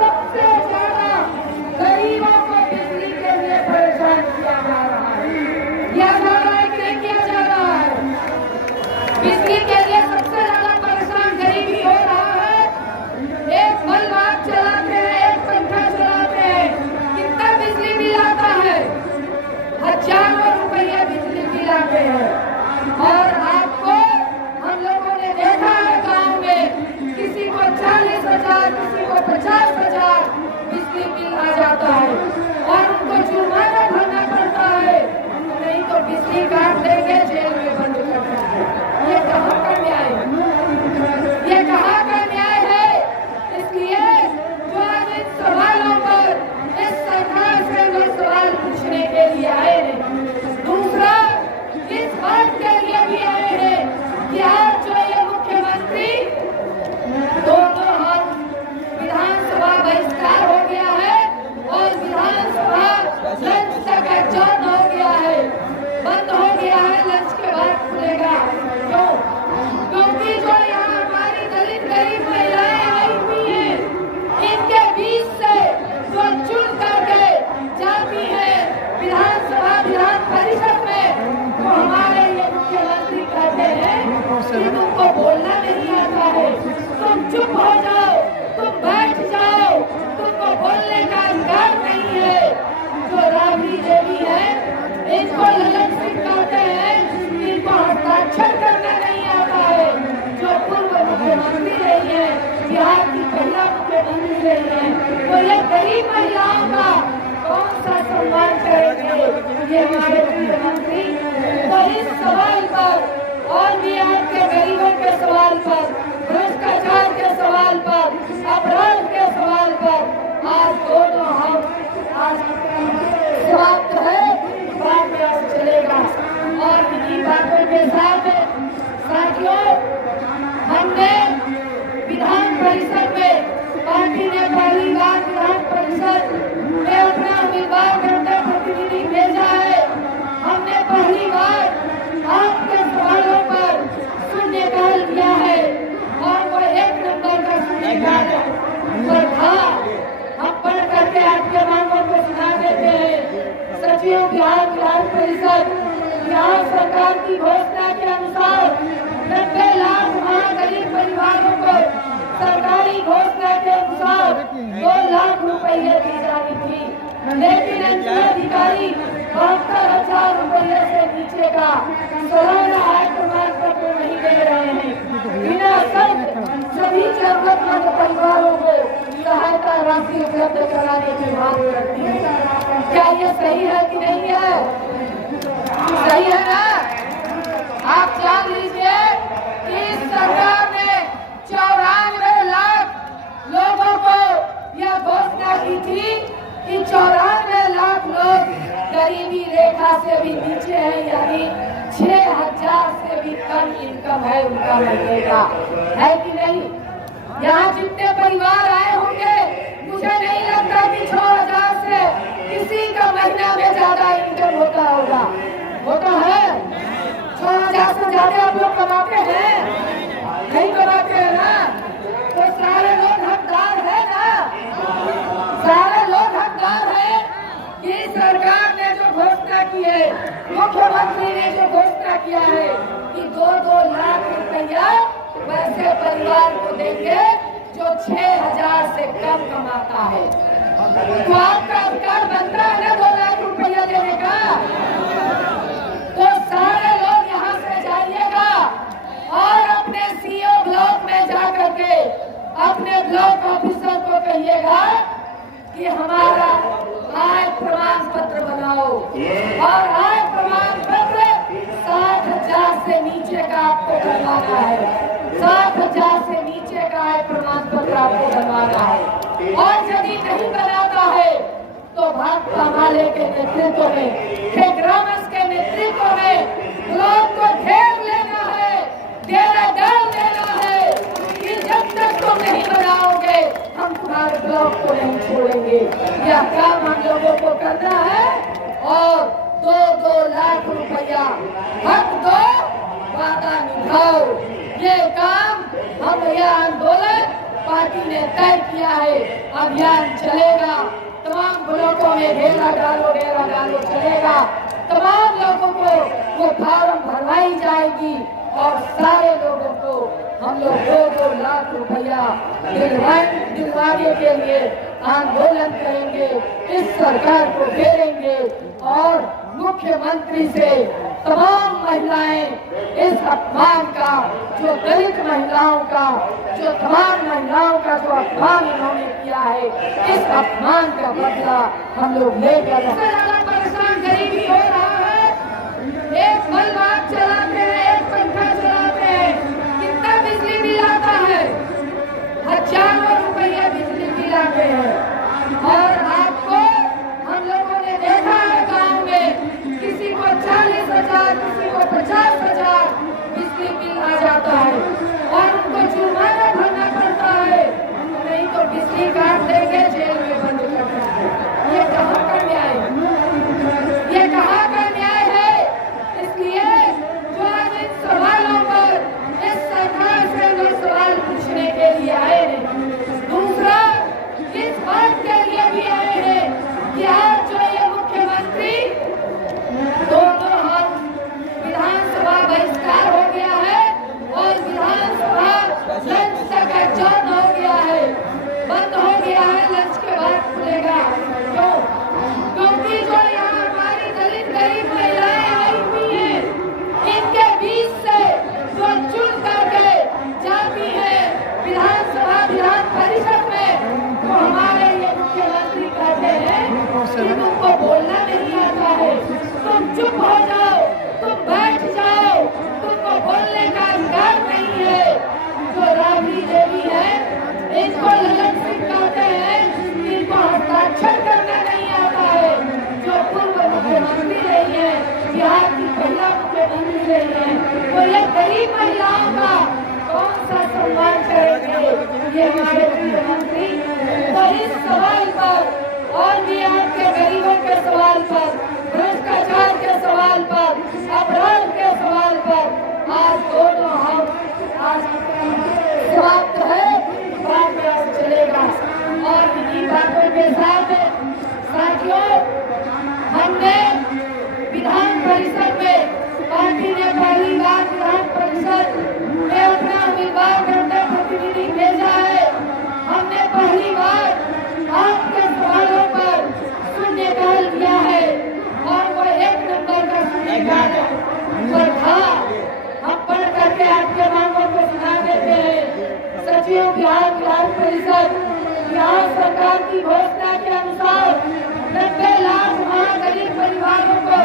सबसे ज्यादा गरीबों को बिजली के लिए परेशान किया जा रहा है। किया जा रहा है कि नहीं किया जा रहा है? बिजली के लिए सबसे ज्यादा परेशान गरीबी हो रहा है। एक बल्ब आप चलाते हैं, एक पंखा चलाते हैं, कितना बिजली बिल आता है? हजारों रुपये बिजली बिल आते हैं। और आपको हम लोगों ने देखा है गांव में किसी को 40,000, किसी को 50,000 बिजली बिल आ जाता है और उनको जुर्माना भरना पड़ता है, नहीं तो बिजली काट देंगे, जेल में बंद कर देंगे। ये कहाँ का न्याय है? ये कहाँ का न्याय है? इसलिए जो आज इन सवालों पर इस सरकार से लोग सवाल पूछने के लिए आए हैं। दूसरा, इस बात के लिए भी आए हैं कि आज जो ये मुख्यमंत्री दोनों हाथ विधानसभा बहिष्कार हो गया है और विधानसभा लंच तक एडजॉर्न हो गया है, बंद हो गया है, लंच के बाद खुलेगा। क्यों? क्योंकि जो यहाँ हमारी दलित गरीब महिलाएं आई हुई हैं, इनके बीच से जो चुन करके जाती है विधानसभा विधान परिषद में, तो हमारे ये मुख्यमंत्री कहते हैं कि तुमको बोलना नहीं आता है, तुम चुप हो जाओ, तुम बैठ जाओ, तुमको बोलने का अधिकार नहीं है। जो राबड़ी देवी है, इनको ललन सिंह कहते हैं, इनको हस्ताक्षर करना नहीं आता है। जो पूर्व मुख्यमंत्री रही है, बिहार की महिला मुख्यमंत्री रही है, तो ये गरीब महिलाओं का कौन सा सम्मान करेंगे ये हमारे मुख्यमंत्री? तो इस सवाल पर और भी आपके गरीबों के सवाल पर, भ्रष्टाचार के सवाल पर, अपराध के सवाल पर आज दोनों हम आज समाप्त है, बाद में आज चलेगा। और इन्हीं बातों के साथ साथियों, हमने विधान परिषद में पार्टी ने पहली बार विधान परिषद में अपना उम्मीदवार करते प्रतिनिधि भेजा है। हमने पहली बार आपके सवालों पर शून्यकाल किया है और वो 1 नंबर का शून्यकाल पर था। हम पढ़ करके आपके मांगों को सुना देते हैं। सचिव बिहार विधान परिषद, बिहार सरकार की घोषणा के अनुसार 90 लाख महागरीब परिवारों को सरकारी घोषणा के अनुसार 2 लाख रुपये दी जानी थी, लेकिन अंचल अधिकारी 72,000 रुपये से नीचे का सालाना आय प्रमाण पत्र नहीं दे रहे हैं। बिना शर्त सभी जरूरतमंद परिवारों को सहायता राशि उपलब्ध कराने की मांग करती है। क्या ये सही है कि नहीं है? सही है ना? आप जान लीजिए कि इस सरकार ने 94 लाख लोगों को यह घोषणा की थी कि 94 लाख लोग गरीबी रेखा से भी नीचे है, यानी 6,000 से भी कम इनकम है उनका महीने का, है कि नहीं? यहाँ जितने परिवार आए होंगे, मुझे नहीं लगता कि 6,000 से किसी का महीना में ज्यादा इनकम होता होगा। होता है? 6,000 से ज्यादा आप लोग कमाते हैं? नहीं कमाते हैं ना? तो सारे लोग हकदार है ना? सारे लोग हकदार है कि सरकार ने जो घोषणा की है, मुख्यमंत्री ने जो घोषणा किया है कि 2-2 लाख रुपया वैसे परिवार को देंगे जो 6,000 से कम कमाता है। तो आपका अधिकार बनता है ना 2 लाख रुपया देने का? तो सारे लोग यहाँ से जाइएगा और अपने सीओ ब्लॉक में जाकर के अपने ब्लॉक ऑफिसर को कहिएगा कि हमारा आय प्रमाण पत्र बनाओ और आय प्रमाण पत्र 60,000 से नीचे का आपको बनवाना है। 60,000 से नीचे का आय प्रमाण पत्र आपको बनवाना है। और यदि नहीं बनाता है तो भाकपा माले के नेतृत्व में, ग्रामस के नेतृत्व में ब्लॉक को घेर लेना है, डेरा डाल देना है कि जब तक तुम नहीं बनाओगे हम तुम्हारे ब्लॉक को नहीं छोड़ेंगे। यह काम हम लोगों को करना है और 2-2 लाख रुपया हक दो, वादा निभाओ। ये काम हम यह आंदोलन पार्टी ने तय किया है अभियान चलेगा, तमाम ब्लॉकों में घेरा डालो चलेगा, तमाम लोगों को वो फार्म भरवाई जाएगी और सारे लोगों को हम लोग 2-2 लाख रुपया दिलवाने के लिए आंदोलन करेंगे, इस सरकार को घेरेंगे और मुख्यमंत्री से तमाम महिलाएं इस अपमान का, जो दलित महिलाओं का, जो तमाम महिलाओं का जो अपमान इन्होंने किया है, इस अपमान का बदला हम लोग लेकर परेशान गरीबी हो रहा है। एक बल्ब आप चलाते हैं, एक पंखा चलाते हैं, कितना बिजली बिल आता है? हजारों रुपया बिजली बिल आते हैं। और आपको हम लोगों ने देखा है गाँव में किसी को 40,000, किसी को 50,000 बिजली बिल आ जाता है और उनको जुर्माना भरना पड़ता है, नहीं तो बिजली काट देंगे, जेल में बंद कर देंगे। ये कहाँ का न्याय है? ये कहाँ का न्याय है? इसलिए जो आज इन सवालों पर इस सरकार से लोग सवाल पूछने के लिए आए हैं, दूसरा इस बात के लिए भी आए हैं कि आज जो ये मुख्यमंत्री दोनों हाथ विधानसभा बहिष्कार हो गया है और विधानसभा लंच तक एडजॉर्न हो गया है, बंद हो गया है, लंच के बाद खुलेगा। क्यों? क्योंकि जो यहाँ हमारी दलित गरीब महिलाएं आई हुई हैं, इनके बीच से जो चुन करके जाती है विधानसभा विधान परिषद में, तो हमारे ये मुख्यमंत्री कहते हैं कि तुमको बोलना नहीं आता है, तुम चुप हो जाओ, तुम बैठ जाओ, तुमको बोलने का अधिकार नहीं है। जो राबड़ी देवी है, इनको ललन सिंह कहते हैं, इनको हस्ताक्षर करना नहीं आता है। जो पूर्व मुख्यमंत्री रही है, बिहार की महिला मुख्यमंत्री रही है, तो ये गरीब महिलाओं का कौन सा सम्मान करेंगे ये हमारे मुख्यमंत्री? तो इस सवाल पर और भी आपके गरीबों के सवाल पर, भ्रष्टाचार के सवाल पर, अपराध के सवाल पर आज दोनों हम आज समाप्त है, बाद में चलेगा। और इन्हीं बातों के साथ साथियों, हमने विधान परिषद में पार्टी ने पहली बार विधान परिषद में अपना उम्मीदवार करते प्रतिनिधि भेजा है। हमने पहली बार आपके सवालों पर शून्यकाल दिया है और वो 1 नंबर का शून्यकाल पर था। हम पढ़ करके आपके मांगों को सुना देते हैं। सचिव बिहार विधान परिषद, बिहार सरकार की घोषणा के अनुसार 90 लाख महागरीब परिवारों को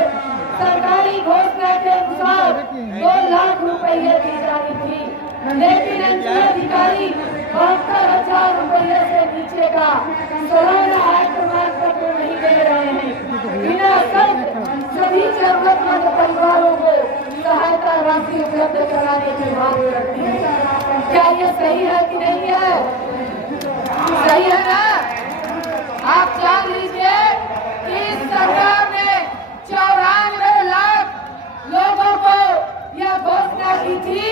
सरकारी घोषणा के अनुसार 2 लाख रुपये दी जानी थी, लेकिन अधिकारी 72,000 रुपये से नीचे का सालाना आय प्रमाण पत्र नहीं दे रहे हैं। बिना शर्त सभी जरूरतमंद परिवारों को सहायता राशि उपलब्ध कराने की मांग करती है। क्या ये सही है कि नहीं है? सही है ना? आप जान लीजिए कि इस सरकार ने 94 लाख लोगों को यह घोषणा की थी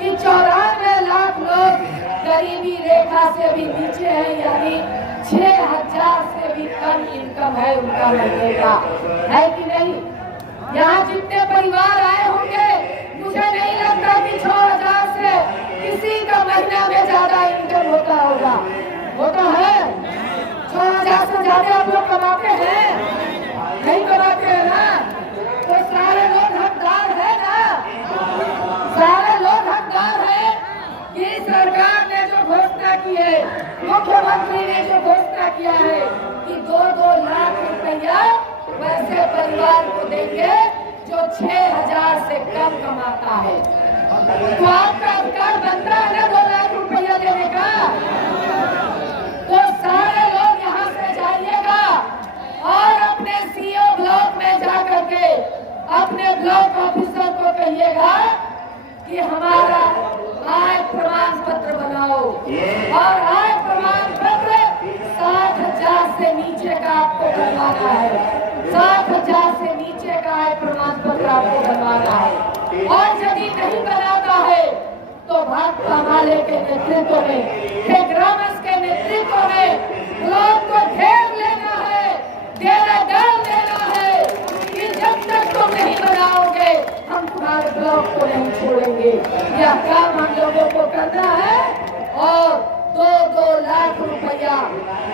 कि 94 लाख लोग गरीबी रेखा से भी नीचे हैं, यानी 6,000 से भी कम इनकम है उनका महीने का, है कि नहीं? यहाँ जितने परिवार आए होंगे, मुझे नहीं लगता कि 6,000 से किसी का महीना में ज्यादा इनकम होता होगा। होता है? 6,000 से ज्यादा आप लोग कमाते हैं? नहीं कमाते हैं ना? तो सारे लोग हकदार है ना? सारे लोग हकदार है कि सरकार ने जो घोषणा की है, मुख्यमंत्री ने जो घोषणा किया है कि 2-2 लाख रुपया वैसे परिवार को देंगे जो 6,000 से कम कमाता है। तो आपका अधिकार बनता है ना 2 लाख रुपया देने का? तो सारे लोग यहाँ से जाइएगा और अपने सीओ ब्लॉक में जाकर के अपने ब्लॉक ऑफिसर को कहिएगा कि हमारा आय प्रमाण पत्र बनाओ और आय प्रमाण पत्र 60,000 से नीचे का आपको बनवाना है। 60,000 से नीचे का आय प्रमाण पत्र आपको बनवाना है। और यदि नहीं बनाता है तो भाकपा माले के नेतृत्व में, हेग्रामस के नेतृत्व में ब्लॉक को घेर लेना है, डेरा डाल देना है कि जब तक तुम नहीं बनाओगे हम तुम्हारे ब्लॉक को नहीं छोड़ेंगे। यह काम हम लोगों को करना है और 2-2 लाख रुपया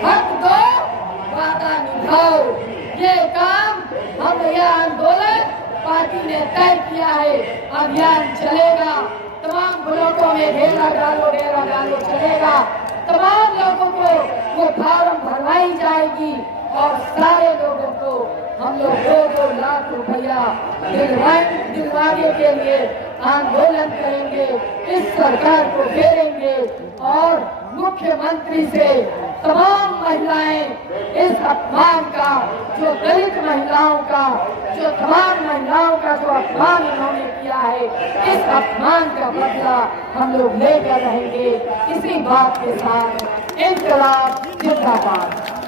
हक दो, वादा निभाओ। ये काम हम, यह आंदोलन पार्टी ने तय किया है। अभियान चलेगा, तमाम ब्लॉकों में डेरा डालो चलेगा। तमाम लोगों को वो फार्म भरवाई जाएगी और सारे लोगों को हम लोग 2-2 लाख रुपया दिलवाने के लिए आंदोलन करेंगे, इस सरकार को घेरेंगे और मुख्यमंत्री से तमाम महिलाएं इस अपमान का, जो दलित महिलाओं का, जो तमाम महिलाओं का जो अपमान इन्होंने किया है, इस अपमान का बदला हम लोग लेकर रहेंगे। इसी बात के साथ इंकलाब जिंदाबाद।